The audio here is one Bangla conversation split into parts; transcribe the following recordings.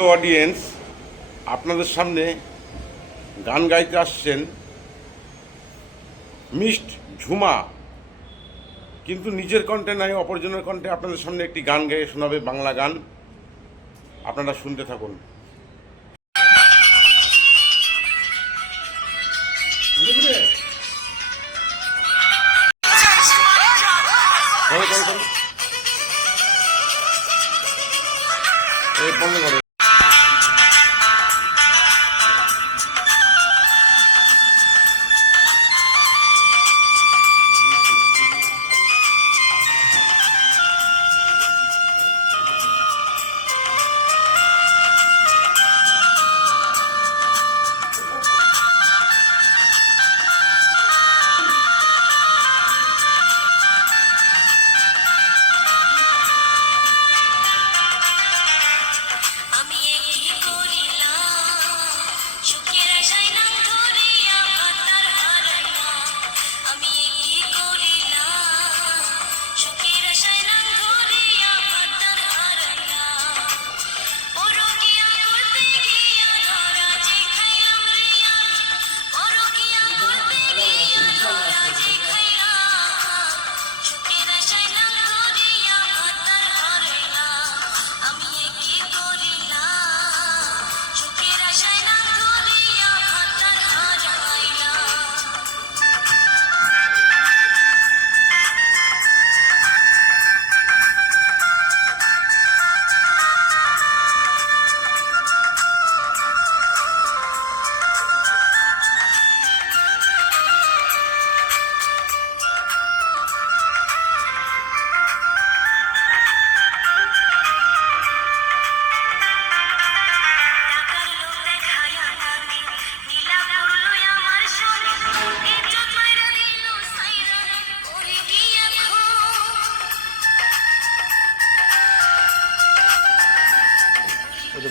অডিয়েন্স, আপনাদের সামনে গান গাইতে আসছেন মিস্ট ঝুমা, কিন্তু নিজের কণ্ঠে নাই, অপরজনের কণ্ঠে আপনাদের সামনে একটি গান গেয়ে শোনাবে, বাংলা গান। আপনারা শুনতে থাকুন। বন্ধ করো।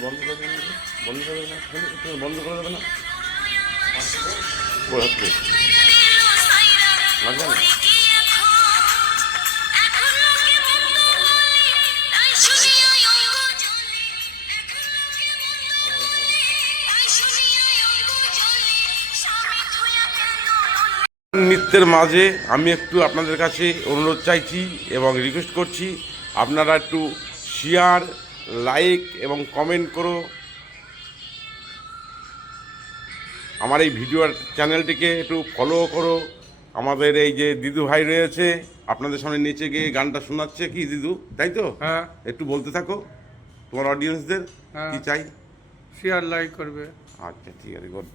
বন্ধ করে দেবে না, বন্ধ করে দেবে না, বন্ধ করে দেবে না, লাগবে না। নৃত্যের মাঝে আমি একটু আপনাদের কাছে অনুরোধ চাইছি এবং রিকোয়েস্ট করছি, আপনারা একটু শেয়ার, লাইক এবং কমেন্ট করো। আমার এই ভিডিওর চ্যানেলটিকে একটু ফলো করো। আমাদের এই যে দিদু ভাই রয়েছে, আপনাদের সামনে নিচে গিয়ে গানটা শোনাচ্ছে, কি দিদু, তাই তো? হ্যাঁ, একটু বলতে থাকো তোমার অডিয়েন্সদের কি চাই। শেয়ার লাইক করবে। আচ্ছা, ঠিক আছে, গুড।